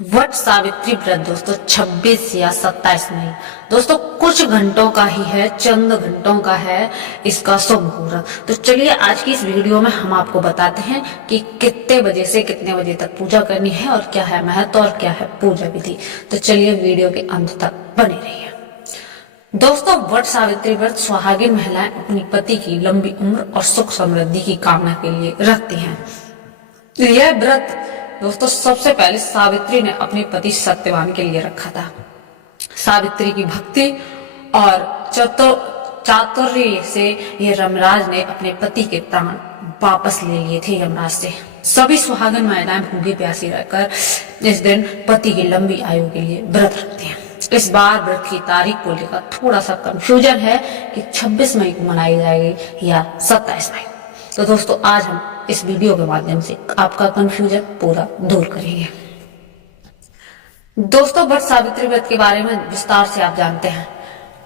वट सावित्री व्रत दोस्तों 26 या 27 मई दोस्तों कुछ घंटों का ही है, चंद घंटों का है इसका शुभ मुहूर्त। तो चलिए आज की इस वीडियो में हम आपको बताते हैं कि कितने बजे से कितने बजे तक पूजा करनी है और क्या है महत्व और क्या है पूजा विधि। तो चलिए वीडियो के अंत तक बने रहिए। दोस्तों वट सावित्री व्रत सुहागिन महिलाएं अपनी पति की लंबी उम्र और सुख समृद्धि की कामना के लिए रखती हैं। यह व्रत दोस्तों सबसे पहले सावित्री ने अपने पति सत्यवान के लिए रखा था। सावित्री की भक्ति और चातुर्य से ये यमराज ने अपने पति के प्राण वापस ले लिए थे यमराज से। सभी सुहागन महिलाएं भूखी प्यासी रहकर इस दिन पति की लंबी आयु के लिए व्रत रखते हैं। इस बार व्रत की तारीख को लेकर थोड़ा सा कंफ्यूजन है कि 26 मई को मनाई जाएगी या 27 मई। तो दोस्तों आज हम इस वीडियो के माध्यम से आपका कंफ्यूजन पूरा दूर करेंगे। दोस्तों वट सावित्री व्रत के बारे में विस्तार से आप जानते हैं।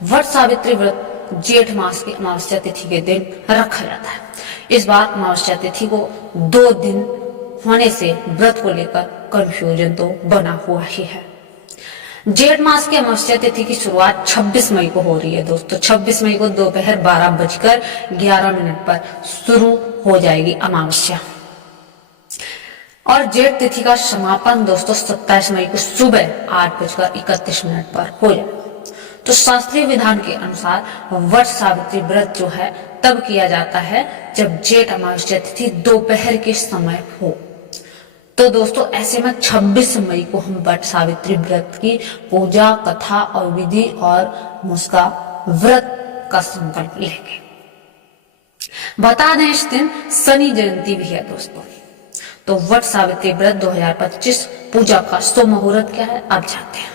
वट सावित्री व्रत जेठ मास की अमावस्या तिथि के दिन रखा जाता है। इस बार अमावस्या तिथि को 2 दिन होने से व्रत को लेकर कंफ्यूजन तो बना हुआ ही है। जेठ मास की अमावस्या तिथि की शुरुआत 26 मई को हो रही है दोस्तों। 26 मई को दोपहर 12:11 पर शुरू हो जाएगी अमावस्या और जेठ तिथि का समापन दोस्तों 27 मई को सुबह 8:31 पर हो जाएगा। तो शास्त्रीय विधान के अनुसार वट सावित्री व्रत जो है तब किया जाता है जब जेठ अमावस्या तिथि दोपहर के समय हो। तो दोस्तों ऐसे में 26 मई को हम वट सावित्री व्रत की पूजा कथा और विधि और उसका व्रत का संकल्प लेंगे। बता दें इस दिन शनि जयंती भी है दोस्तों। तो वट सावित्री व्रत 2025 पूजा का शुभ मुहूर्त क्या है आप जानते हैं।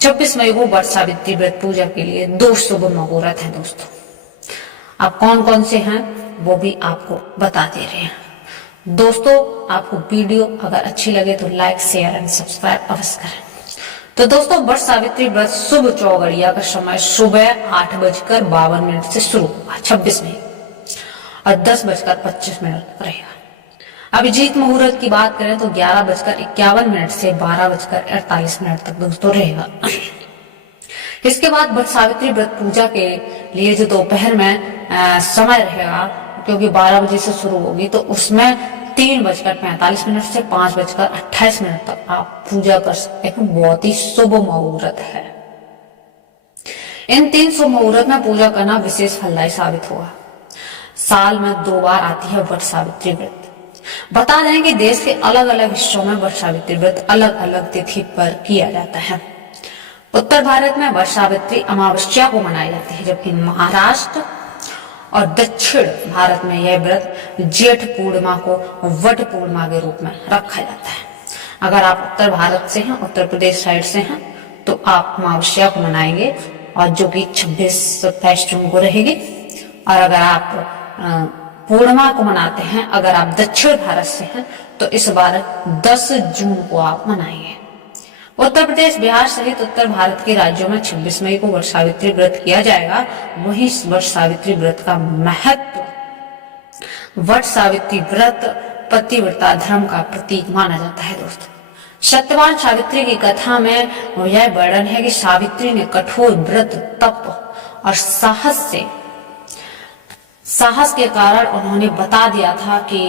26 मई को वट सावित्री व्रत पूजा के लिए 2 शुभ मुहूर्त हैं दोस्तों। अब कौन कौन से हैं वो भी आपको बता दे रहे हैं। दोस्तों आपको वीडियो अगर अच्छी लगे तो लाइक शेयर एंड सब्सक्राइब अवश्य करें। तो दोस्तों वट सावित्री व्रत शुभ चौगड़िया का समय सुबह 8:52 से शुरू होगा 26 मई और 10:25 रहेगा। अभिजीत मुहूर्त की बात करें तो 11:51 से 12:48 तक दोस्तों रहेगा। इसके बाद वट सावित्री व्रत पूजा के लिए जो दोपहर में समय रहेगा क्योंकि 12 बजे से शुरू होगी तो उसमें 3:45 से 5:28 तक आप पूजा कर सकते हैं। बहुत ही शुभ मुहूर्त है। इन 3 शुभ मुहूर्त में पूजा करना विशेष फलदायी साबित होगा। साल में 2 बार आती है वट सावित्री व्रत। बता दें कि देश के अलग अलग हिस्सों में वट सावित्री व्रत अलग अलग तिथि पर किया जाता है। उत्तर भारत में वट सावित्री अमावस्या को मनाई जाती है जबकि महाराष्ट्र और दक्षिण भारत में यह व्रत जेठ पूर्णिमा को वट पूर्णिमा के रूप में रखा जाता है। अगर आप उत्तर भारत से हैं, उत्तर प्रदेश साइड से हैं तो आप अमावस्या को मनाएंगे और जो कि 26-27 जून को रहेगी। और अगर आप पूर्णिमा को मनाते हैं, अगर आप दक्षिण भारत से हैं तो इस बार 10 जून को आप मनाएंगे। उत्तर प्रदेश बिहार सहित उत्तर भारत के राज्यों में 26 मई को वट सावित्री व्रत किया जाएगा। वहीं वट सावित्री व्रत का महत्व, वट सावित्री व्रत पतिव्रता धर्म का प्रतीक माना जाता है दोस्तों। सत्यवान सावित्री की कथा में यह वर्णन है कि सावित्री ने कठोर व्रत तप और साहस के कारण उन्होंने बता दिया था कि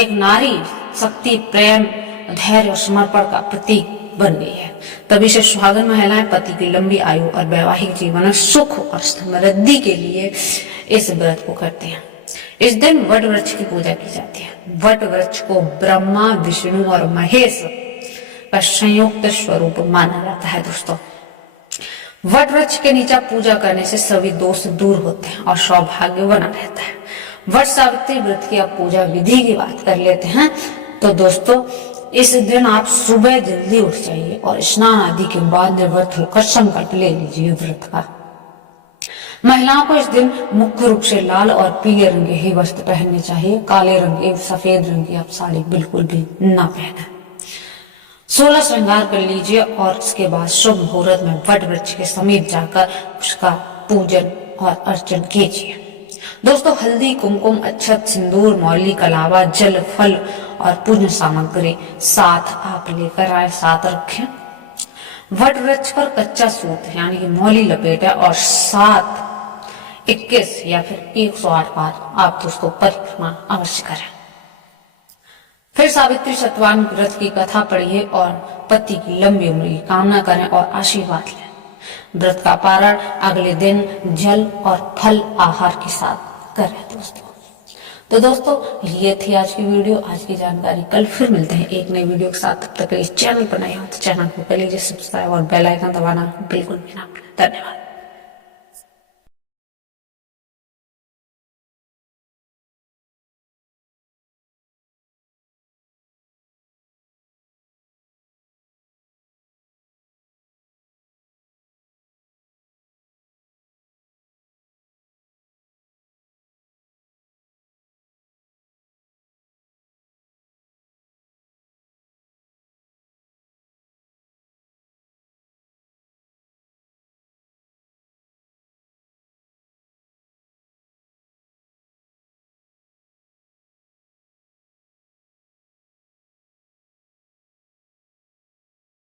एक नारी शक्ति, प्रेम, धैर्य और समर्पण का प्रतीक बन गई है। तभी से सुहागन महिलाएं पति की लंबी आयु और वैवाहिक जीवन में सुख और समृद्धि के लिए इस व्रत को करते हैं। इस दिन वट वृक्ष की पूजा की जाती है। वट वृक्ष को ब्रह्मा, विष्णु और महेश का संयुक्त स्वरूप माना जाता है दोस्तों। वट वृक्ष के नीचे पूजा करने से सभी दोष दूर होते हैं और सौभाग्य बना रहता है। वट सावित्री व्रत की अब पूजा विधि की बात कर लेते हैं। तो दोस्तों इस दिन आप सुबह जल्दी उठ जाइए और स्नान आदि के बाद निवृत्त होकर संकल्प ले लीजिए व्रत का। महिलाओं को इस दिन मुख्य रूप से लाल और पीले रंग के ही वस्त्र पहनने चाहिए। काले रंग की, सफेद रंग की आप साड़ी बिल्कुल भी ना पहने। 16 श्रृंगार कर लीजिए और उसके बाद शुभ मुहूर्त में वट वृक्ष के समीप जाकर उसका पूजन और अर्चन कीजिए। दोस्तों हल्दी, कुमकुम, अक्षत, सिंदूर, मौली, कलावा, जल, फल और पूजन सामग्री साथ आप लेकर आए, साथ रखें। वट वृक्ष पर कच्चा सूत यानी कि मौली लपेटे और 21 या फिर 108 बार आप दोस्तों परिक्रमा अवश्य करें। फिर सावित्री सत्यवान व्रत की कथा पढ़िए और पति की लंबी उम्र की कामना करें और आशीर्वाद लें। व्रत का पारण अगले दिन जल और फल आहार के साथ करें दोस्तों। तो दोस्तों ये थी आज की वीडियो, आज की जानकारी। कल फिर मिलते हैं एक नई वीडियो के साथ। तब तक इस चैनल पर नए हो तो चैनल को कर लीजिए सब्सक्राइब और बेल आइकन दबाना बिल्कुल भी ना भूलें। धन्यवाद।